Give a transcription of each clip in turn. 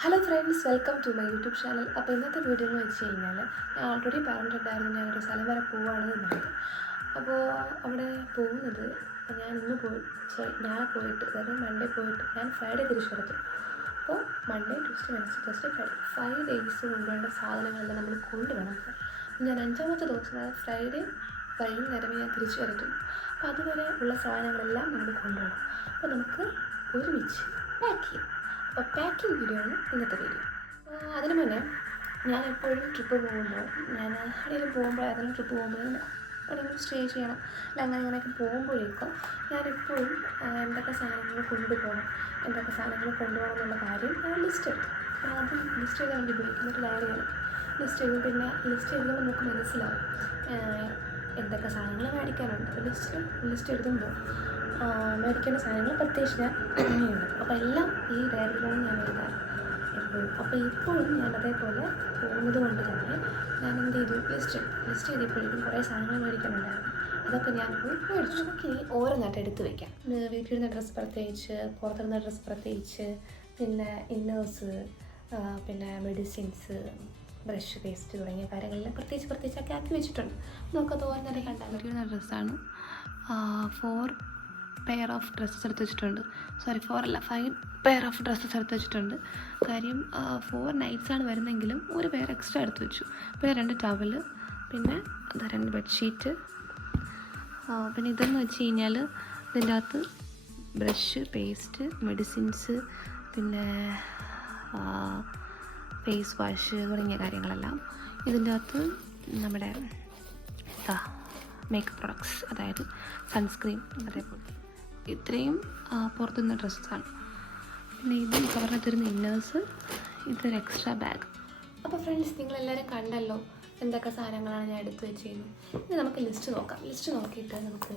Hello friends, welcome to my YouTube channel. അപ്പോൾ ഇന്നത്തെ video എന്ന് വെച്ച് കഴിഞ്ഞാൽ ഞാൻ ഓൾറെഡി പറഞ്ഞിട്ടുണ്ടായിരുന്നു ഞാനൊരു സ്ഥലം വരെ പോവുകയാണെന്നുള്ളത്. അപ്പോൾ അവിടെ പോകുന്നത് ഞാൻ നാളെ പോയിട്ട് അതായത് മൺഡേ പോയിട്ട് ഞാൻ ഫ്രൈഡേ തിരിച്ചെടുത്തു. അപ്പോൾ Monday, Tuesday, Wednesday, Thursday, Friday 5 days കൊണ്ടുവേണ്ട സാധനങ്ങളെല്ലാം നമ്മൾ കൊണ്ടുവേണം. ഞാൻ 5ാമത്തെ ദിവസമായ ഫ്രൈഡേ വൈകുന്നേരമേ ഞാൻ തിരിച്ചു വരത്തുള്ളൂ. അപ്പോൾ അതുവരെ ഉള്ള സാധനങ്ങളെല്ലാം നമ്മൾ കൊണ്ടുപോകണം. അപ്പോൾ നമുക്ക് ഒരുമിച്ച് പാക്ക് ചെയ്യാം. അപ്പോൾ പാക്കിംഗ് വീഡിയോ ആണ് ഇന്നത്തെ വീഡിയോ. അതിന് മുന്നേ ഞാൻ എപ്പോഴും ട്രിപ്പ് പോകുമ്പോൾ എവിടെയെങ്കിലും പോകുമ്പോഴായിരുന്നു ട്രിപ്പ് പോകുമ്പോൾ എവിടെയെങ്കിലും സ്റ്റേ ചെയ്യണം അല്ല അങ്ങനെയൊക്കെ പോകുമ്പോഴേക്കും ഞാനെപ്പോഴും എന്തൊക്കെ സാധനങ്ങൾ കൊണ്ടുപോകണം എന്നുള്ള കാര്യം ഞാൻ ലിസ്റ്റ് എടുത്തു. ആദ്യം ലിസ്റ്റ് ചെയ്താൽ വേണ്ടി ഉപയോഗിക്കുന്നൊരു ഡയറിയാണ്. ലിസ്റ്റ് എഴുതുമ്പോൾ നമുക്ക് മനസ്സിലാവും എന്തൊക്കെ സാധനങ്ങൾ മേടിക്കാനുണ്ട്. അപ്പോൾ ലിസ്റ്റ് എഴുതുമ്പോൾ മേടിക്കേണ്ട സാധനങ്ങൾ പ്രത്യേകിച്ച് ഞാൻ എഴുതും. അപ്പോൾ എല്ലാം ഈ ഡയറിയിലാണ് ഞാൻ എഴുതാറ് എപ്പോഴും. അപ്പോൾ ഇപ്പോഴും ഞാൻ അതേപോലെ പോകുന്നത് കൊണ്ട് തന്നെ ഞാൻ എന്ത് ചെയ്തു, ലിസ്റ്റ് ചെയ്തപ്പോഴേക്കും കുറേ സാധനങ്ങൾ മേടിക്കാനുണ്ടായിരുന്നു. അതൊക്കെ ഞാൻ പോയി മേടിച്ചു. നമുക്ക് ഇനി ഓരോന്നായിട്ട് എടുത്ത് വയ്ക്കാം. വീട്ടിലിരുന്ന ഡ്രസ്സ് പ്രത്യേകിച്ച്, പുറത്തിരുന്ന ഡ്രസ്സ് പ്രത്യേകിച്ച്, പിന്നെ ഇന്നേഴ്സ്, പിന്നെ മെഡിസിൻസ്, ബ്രഷ്, പേസ്റ്റ് തുടങ്ങിയ കാര്യങ്ങളെല്ലാം പ്രത്യേകിച്ചൊക്കെ ആക്കി വെച്ചിട്ടുണ്ട്. നമുക്കത് ഓരോന്നേരം കണ്ടാൽ വീട്ടിലിരുന്ന ഡ്രസ്സാണ്. 4 പെയർ ഓഫ് ഡ്രസ്സസ് എടുത്ത് വെച്ചിട്ടുണ്ട്. 5 പെയർ ഓഫ് ഡ്രസ്സസ് എടുത്ത് വെച്ചിട്ടുണ്ട്. കാര്യം 4 നൈറ്റ്സാണ് വരുന്നെങ്കിലും ഒരു പെയർ എക്സ്ട്രാ എടുത്ത് വെച്ചു. പിന്നെ 2 ടവല്, പിന്നെ 2 ബെഡ്ഷീറ്റ്. പിന്നെ ഇതെന്ന് വെച്ച് കഴിഞ്ഞാൽ ഇതിൻ്റെ അകത്ത് ബ്രഷ്, പേസ്റ്റ്, മെഡിസിൻസ്, പിന്നെ ഫേസ് വാഷ് തുടങ്ങിയ കാര്യങ്ങളെല്ലാം. ഇതിൻ്റെ അകത്ത് നമ്മുടെ മേക്കപ്പ് പ്രൊഡക്ട്സ്, അതായത് സൺസ്ക്രീൻ, അതേപോലെ ഇത്രയും പുറത്തുനിന്ന ഡ്രസ്സാണ്. പിന്നെ ഇത് കവറിനകത്തിരുന്ന ഇന്നേഴ്സ്, ഇതൊരു എക്സ്ട്രാ ബാഗ്. അപ്പോൾ ഫ്രണ്ട്സ്, നിങ്ങളെല്ലാവരും കണ്ടല്ലോ എന്തൊക്കെ സാധനങ്ങളാണ് ഞാൻ എടുത്തു വെച്ചിരുന്നത്. ഇനി നമുക്ക് ലിസ്റ്റ് നോക്കാം. ലിസ്റ്റ് നോക്കിയിട്ട് നമുക്ക്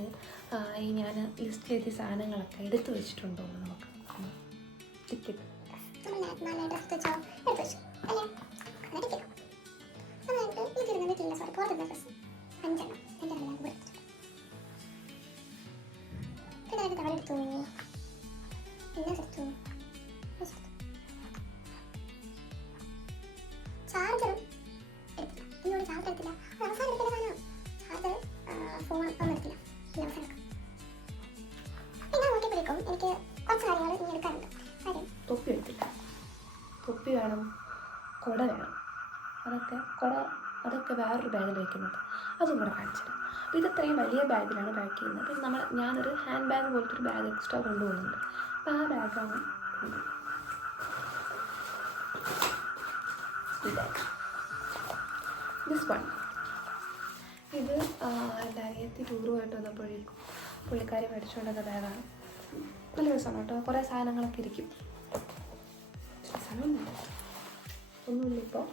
ഈ ഞാൻ ലിസ്റ്റ് ചെയ്ത സാധനങ്ങളൊക്കെ എടുത്തു വെച്ചിട്ടുണ്ടോ എന്ന് നമുക്ക് ടിക്കറ്റ് ചാർജറും ഇന്നോട് ചാർജർ എടുത്തില്ല. അവസാനം എടുക്കുന്ന സാധനമാണ് ചാർജർ. ഫോൺ ഒന്നും എടുത്തില്ല. അവസാനം എടുക്കാം. പിന്നെ നോക്കിയപ്പോഴേക്കും എനിക്ക് കുറച്ച് കാര്യങ്ങൾ ഇനി എടുക്കാനുണ്ട്. കാര്യം തൊപ്പി എടുത്തില്ല. തൊപ്പി വേണം, കുട വേണം. അതൊക്കെ വേറൊരു ബാഗിൽ വയ്ക്കുന്നുണ്ട്. അതും കൂടെ കാണിച്ചിട്ട്. അപ്പോൾ ഇതത്രയും വലിയ ബാഗിലാണ് പാക്ക് ചെയ്യുന്നത്. പിന്നെ ഞാനൊരു ഹാൻഡ് ബാഗ് പോലത്തെ ഒരു ബാഗ് എക്സ്ട്രാ കൊണ്ടുപോകുന്നുണ്ട്. അപ്പോൾ ആ ബാഗാണ് ഈ ബാഗ്. This one. ഇത് എൻ്റെ അനിയത്തി ടൂർ പോയിട്ട് വന്നപ്പോഴേക്കും പുള്ളിക്കാരി മേടിച്ചുകൊണ്ടൊക്കെ ബാഗാണ്. നല്ല രസമാണ് കേട്ടോ. കുറേ സാധനങ്ങളൊക്കെ ഇരിക്കും. ഒന്നുമില്ല. ഇപ്പോൾ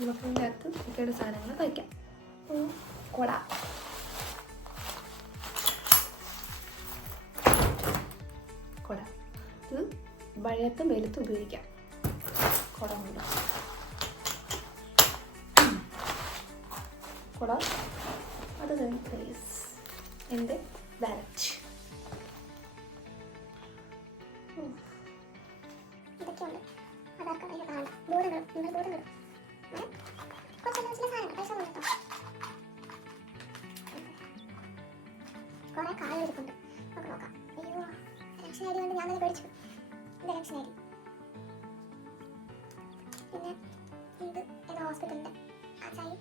നമുക്ക് ഇതിൻ്റെ അകത്ത് ഒക്കെയുടെ സാധനങ്ങൾ വയ്ക്കാം. കുട, ഇത് മഴയത്തും വെയിലത്തും ഉപയോഗിക്കാം. കുട അത് കഴിഞ്ഞ് പ്ലേസ് എൻ്റെ വാലറ്റ്. ഇതൊക്കെയുണ്ട്. ആധാർ കാർഡ്, കാണാം, ബോർഡുകൾ, കുറച്ച് ചില സാധനങ്ങൾ പൈസ ഒന്നും കേട്ടോ. കുറേ കാർഡ് എടുക്കുന്നുണ്ട്. നമുക്ക് നോക്കാം. അയ്യോ, ഇലക്ഷൻ ഐഡി കൊണ്ട് ഞാൻ തന്നെ പേടിച്ചു. ഇത് ഇലക്ഷൻ ഐഡി. പിന്നെ ഇത് ഏതോ ഹോസ്പിറ്റലിൻ്റെ ആചാരി.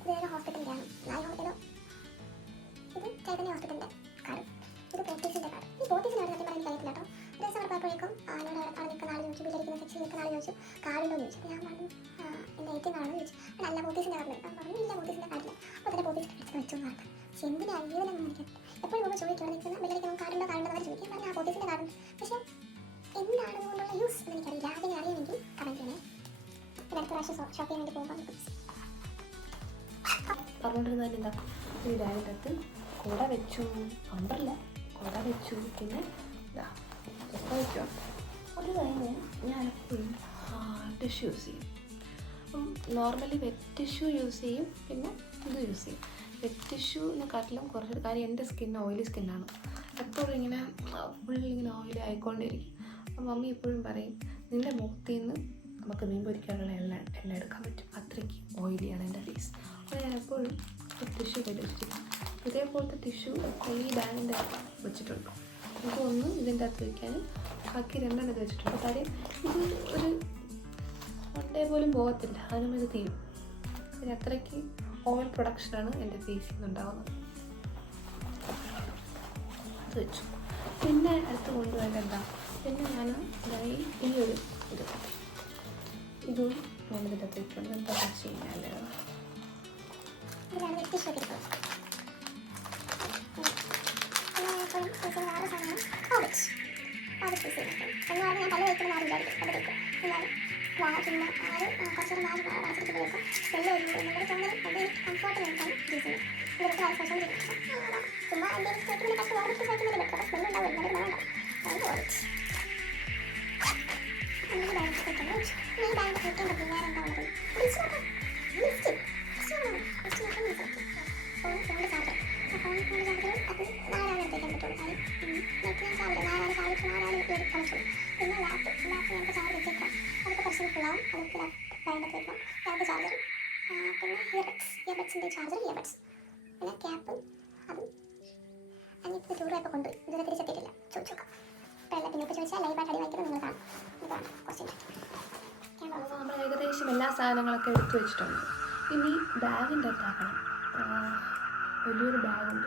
ഇത് ഏതോ ഹോസ്പിറ്റലിൻ്റെയാണ്. നായി ഹോസ്പിറ്റലോ. ഇത് ചൈതന്യ ഹോസ്പിറ്റലിൻ്റെ കാർഡ്. ഇത് പോത്തീസിൻ്റെ കാർഡ്. ഈ പോത്തീസിൻ്റെ കാർഡ് സത്യം പറയാൻ എനിക്കറിയത്തില്ല കേട്ടോ. ഒരു ദിവസം അവിടെ പോയപ്പോഴേക്കും എന്നോട് അവിടെ നിൽക്കുന്ന ആൾ ചോദിച്ചു, ബില്ലടിക്കുന്ന സെക്ഷനിൽ നിൽക്കുന്ന ആൾ ചോദിച്ചു കാർഡുണ്ടോ എന്ന് ചോദിച്ചു. അപ്പോൾ ഞാൻ പറഞ്ഞു എൻ്റെ ഏറ്റവും കാർഡെന്ന് ചോദിച്ചു. അപ്പോൾ അല്ല, പോത്തീസിൻ്റെ കാർഡ്. ഞാൻ പറഞ്ഞു ഇല്ല, പോത്തീസിൻ്റെ കാർഡില്ല. അപ്പോൾ തന്നെ പോത്തീസ് എടുത്ത് വെച്ചു എന്ന് പറഞ്ഞു. പക്ഷേ എന്തിനാ ജീവനൊന്നും എനിക്ക് എപ്പോഴും നമ്മൾ ചോദിക്കും, അവിടെ നിൽക്കുന്ന ബില്ലടിക്കുന്ന കാർഡുണ്ടോ അവർ ചോദിക്കും. പറഞ്ഞാൽ ആ പോത്തീസിൻ്റെ കാർഡുണ്ട്. പക്ഷേ എന്താണ് കൊണ്ടുള്ള യൂസ് എന്ന് എനിക്കറിയില്ല. ആദ്യം അറിയണമെങ്കിൽ കമൻറ്റ് ചെയ്യണേ. പിന്നെ അടുത്ത പ്രാവശ്യം ഷോപ്പ് ചെയ്യാൻ വേണ്ടി പോകുമ്പോൾ പറഞ്ഞുകൊണ്ടിരുന്നതിൽ എന്താ, ഈ ബാഗിൻ്റെ അകത്ത് കുട വെച്ചു, അമ്പറില്ല, കുട വെച്ചു, പിന്നെ വയ്ക്കുക. അത് കഴിഞ്ഞ് ഞാൻ എപ്പോഴും ടിഷ്യൂ യൂസ് ചെയ്യും. അപ്പം നോർമലി വെറ്റ് ടിഷ്യൂ യൂസ് ചെയ്യും, പിന്നെ ഇത് യൂസ് ചെയ്യും. വെറ്റ് ടിഷ്യൂവിനെക്കാട്ടിലും കുറച്ചൊരു കാര്യം, എൻ്റെ സ്കിൻ ഓയിലി സ്കിന്നാണ്. എപ്പോഴും ഇങ്ങനെ ഫുള്ളിങ്ങനെ ഓയിലി ആയിക്കൊണ്ടിരിക്കും. അപ്പം മമ്മി എപ്പോഴും പറയും നിൻ്റെ മുഖത്തിൽ നിന്ന് നമുക്ക് മീൻ പൊരിക്കാനുള്ള എണ്ണ എടുക്കാൻ പറ്റും, അത്രയ്ക്ക് ഓയിലിയാണ് എൻ്റെ ഫേസ്. അപ്പോൾ ഞാൻ എപ്പോഴും ഒരു ടിഷ്യൂ കയ്യിൽ വെച്ചിട്ടില്ല. ഇതേപോലത്തെ ടിഷ്യൂ ഈ ബാഗിൻ്റെ വെച്ചിട്ടുണ്ട്. എനിക്ക് ഒന്ന് ഇതിൻ്റെ അകത്ത് വയ്ക്കാനും ബാക്കി 2 എണ്ണത് വെച്ചിട്ടുണ്ട്. കാര്യം ഇത് ഒരു 1 ഡേ പോലും പോകത്തില്ല, അതിനും ഇത് തീരും. പിന്നെ അത്രയ്ക്ക് ഓയിൽ പ്രൊഡക്ഷനാണ് എൻ്റെ ഫേസിൽ നിന്നുണ്ടാകുന്നത്. അത് വെച്ചു. പിന്നെ അടുത്ത് കൊണ്ടുപോയത് എന്താ, പിന്നെ ഞാൻ ഈ ഒരു ഇതും ഞാനിതിൻ്റെ അകത്ത് വയ്ക്കുന്നത് എന്താ വെച്ച് കഴിഞ്ഞാൽ ഇയർബഡ്സിൻ്റെ ചാർജർ, ഇയർബഡ്സ്, പിന്നെ ക്യാപ്പ്, അതും അനിയത്തിന് ടൂർ പോയപ്പോൾ കൊണ്ടുപോയി. ഇതുവരെ തിരിച്ചെത്തിയിട്ടില്ല, ചോദിച്ചു നോക്കാം. അപ്പോൾ പിന്നെ ഇപ്പോൾ ചോദിച്ചാൽ ലൈവായിട്ട് അടി വാങ്ങിക്കുന്നത് നിങ്ങൾ കാണും. ഇതാണ് ക്വസ്റ്റ്യൻ. നമ്മൾ ഏകദേശം എല്ലാ സാധനങ്ങളൊക്കെ എടുത്തു വെച്ചിട്ടുണ്ട്. ഇനി ബാഗിൻ്റെ അകത്താക്കണം. വലിയൊരു ബാഗുണ്ട്,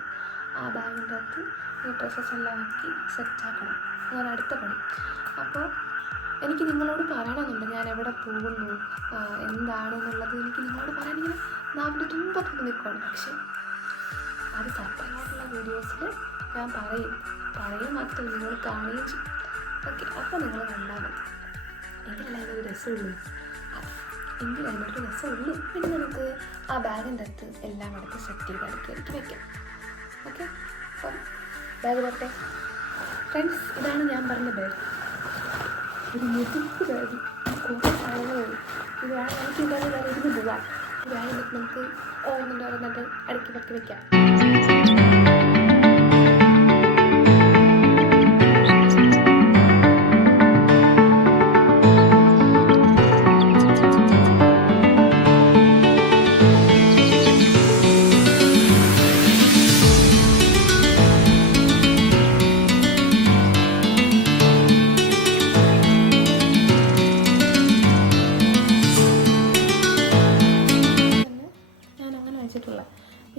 ആ ബാഗിൻ്റെ അകത്ത് ഈ ഡ്രസ്സസ് എല്ലാം ആക്കി സെറ്റാക്കണം. അതാണ് അടുത്ത പണി. അപ്പോൾ എനിക്ക് നിങ്ങളോട് പറയണമെന്നുണ്ട് ഞാൻ എവിടെ പോകുന്നു എന്താണെന്നുള്ളത്. എനിക്ക് നിങ്ങളോട് പറയാനിങ്ങനെ നാവിൻ്റെ തുമ്പത്തൊക്കെ നിൽക്കുകയാണ്. പക്ഷേ അത് സർപ്രൈസായിട്ടുള്ള വീഡിയോസിൽ ഞാൻ പറയും മാത്രം നിങ്ങൾ കാണുകയും ചെയ്യും. ഓക്കെ, അപ്പോൾ നിങ്ങൾ കണ്ടാൽ മതി. എങ്കിലല്ല അതിനൊരു രസമുള്ളൂ, എങ്കിലും അതിനൊരു രസമുള്ളൂ. പിന്നെ നമുക്ക് ആ ബാഗിൻ്റെ അകത്ത് എല്ലാം എടുത്ത് സെറ്റ് ചെയ്ത് അടുക്കി വയ്ക്കാം. ഓക്കെ, അപ്പം ബാഗ് വരട്ടെ ഫ്രണ്ട്സ്. ഇതാണ് ഞാൻ പറഞ്ഞ ബാഗ്, ഒരു മുതുക്ക് ബാഗ്. കുറേ സാധനങ്ങളുണ്ട്. ഇത് വേണം നമുക്ക് ഇതാണ് വേറെ ഇതിന് പോവാം. ഈ ബാഗിലേക്ക് നമുക്ക് ഓരോന്നിട്ട് അടുക്കി പറക്കി വയ്ക്കാം.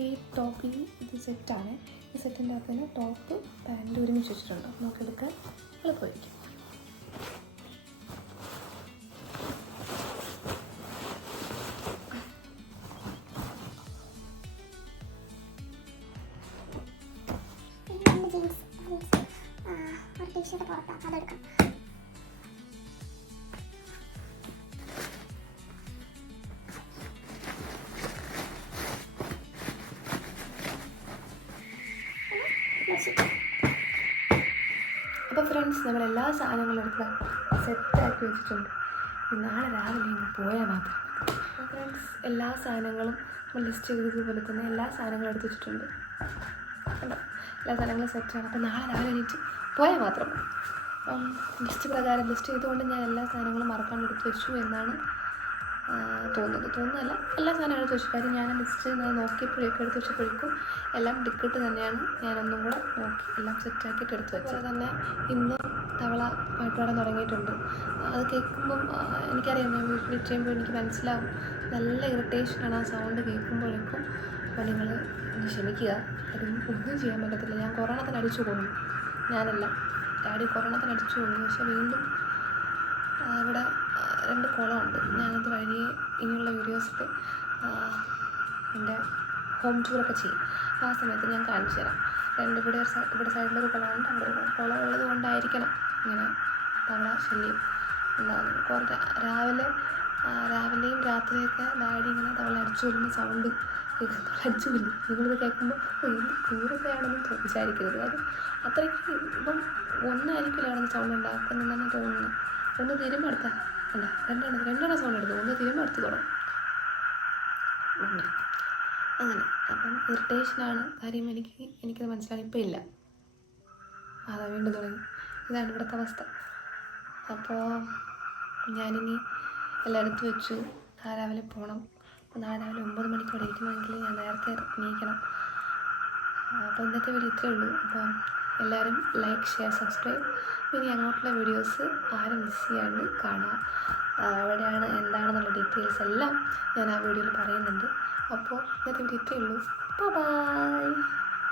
ഈ ടോപ്പിൽ ഇത് സെറ്റാണ്. ഈ സെറ്റിൻ്റെ അകത്ത് തന്നെ ടോപ്പ് പാൻറ്റ് ഒരുമിച്ച് വെച്ചിട്ടുണ്ട്. നമുക്കെടുക്കാൻ എളുപ്പമായിരിക്കും. ജീൻസ് ഒരു ടീഷർട്ട് പുറത്താണ്, അതെടുക്കാം. അപ്പോൾ ഫ്രണ്ട്സ്, നമ്മളെല്ലാ സാധനങ്ങളും എടുക്കുക സെറ്റാക്കി വെച്ചിട്ടുണ്ട്. നാളെ രാവിലെ ഇങ്ങ് പോയാൽ മാത്രം. അപ്പോൾ ഫ്രണ്ട്സ്, എല്ലാ സാധനങ്ങളും നമ്മൾ ലിസ്റ്റ് ചെയ്തതുപോലെ തന്നെ എല്ലാ സാധനങ്ങളും എടുത്ത് വെച്ചിട്ടുണ്ട്. കണ്ടോ, എല്ലാ സാധനങ്ങളും സെറ്റാണ്. അപ്പോൾ നാളെ രാവിലെ എണീറ്റ് പോയാൽ മാത്രം. ലിസ്റ്റ് പ്രകാരം ലിസ്റ്റ് ചെയ്തുകൊണ്ട് ഞാൻ എല്ലാ സാധനങ്ങളും മറക്കാൻ എടുത്ത് വെച്ചു എന്നാണ് തോന്നുന്നതല്ല. എല്ലാ സാധനങ്ങളും എടുത്ത് വെച്ചു. കാര്യം ഞാൻ ലിസ്റ്റ് നോക്കിയപ്പോഴേക്കും എടുത്ത് വെച്ചപ്പോഴേക്കും എല്ലാം ടിക്കറ്റ് തന്നെയാണ്. ഞാനൊന്നും കൂടെ നോക്കി എല്ലാം സെറ്റാക്കിയിട്ട് എടുത്ത് വെച്ചത്. തന്നെ ഇന്ന് തവള പാട്ടുപാടാൻ തുടങ്ങിയിട്ടുണ്ട്. അത് കേൾക്കുമ്പം എനിക്കറിയാം, ഞാൻ വീട്ടിൽ ചെയ്യുമ്പോൾ എനിക്ക് മനസ്സിലാവും. നല്ല ഇറിറ്റേഷനാണ് ആ സൗണ്ട് കേൾക്കുമ്പോഴേക്കും. അപ്പോൾ നിങ്ങൾ ക്ഷമിക്കുക, ഒന്നും ചെയ്യാൻ പറ്റത്തില്ല. ഞാൻ കൊറോണത്തിന് അടിച്ചു കൊണ്ടു, ഞാനല്ല ഡാഡി കൊറോണത്തിന് അടിച്ചു കൊണ്ടു. പക്ഷെ വീണ്ടും ഇവിടെ 2 കുളമുണ്ട്. ഞാനത് വഴിയെ ഇനിയുള്ള വീഡിയോസിൽ എൻ്റെ ഹോം ടൂറൊക്കെ ചെയ്യും. ആ സമയത്ത് ഞാൻ കാണിച്ചു തരാം. ഇവിടെ സൈഡിലൊരു കുളമുണ്ട്, അവിടെ ഒരു കുളം ഉള്ളത് കൊണ്ടായിരിക്കണം ഇങ്ങനെ തവള ശല്യം ഉണ്ടാകുന്നത്. കുറേ രാവിലെയും രാത്രിയൊക്കെ ഡാഡി ഇങ്ങനെ തവള അടിച്ചു കൊല്ലുന്ന സൗണ്ട് കേൾക്കും. അടിച്ചു കൊല്ലും. നിങ്ങളിത് കേൾക്കുമ്പോൾ എന്ത് ക്രൂരതയാണെന്ന് വിചാരിക്കരുത്. കാര്യം അത്രയ്ക്ക് ഇപ്പം ഒന്നായിരിക്കില്ല അവിടെ സൗണ്ട് ഉണ്ടാക്കുന്നതെന്നാണ് തോന്നുന്നത്. ഒന്ന് തിരുമെടുത്താൽ അല്ല, രണ്ടെണ്ണം സൗണ്ട് എടുത്തു, ഒന്ന് തിരുമെടുത്ത് തുടങ്ങും. അങ്ങനെ അപ്പം ഇറിറ്റേഷനാണ്. കാര്യം എനിക്കത് മനസ്സിലായി. ഇപ്പം ഇല്ല, അതാ വീണ്ടും തുടങ്ങി. ഇതാണ് ഇവിടുത്തെ അവസ്ഥ. അപ്പോൾ ഞാനിനി എല്ലാം എടുത്ത് വെച്ചു. നാളെ രാവിലെ പോകണം. അപ്പോൾ നാളെ രാവിലെ 9 മണിക്ക് അവിടെ ഇരിക്കണമെങ്കിൽ ഞാൻ നേരത്തെ എണീക്കണം. അപ്പോൾ ഇന്നത്തെ വീഡിയോ ഇത്രയേ ഉള്ളൂ. അപ്പം എല്ലാവരും ലൈക്ക്, ഷെയർ, സബ്സ്ക്രൈബ്. ഇനി അങ്ങോട്ടുള്ള വീഡിയോസ് ആരും മിസ് ചെയ്യാണ്ട് കാണുക. എവിടെയാണ് എന്താണെന്നുള്ള ഡീറ്റെയിൽസ് എല്ലാം ഞാൻ ആ വീഡിയോയിൽ പറയുന്നുണ്ട്. അപ്പോൾ ഇന്നത്തെ വീഡിയോ ഇത്രയേ ഉള്ളൂ. ബൈ.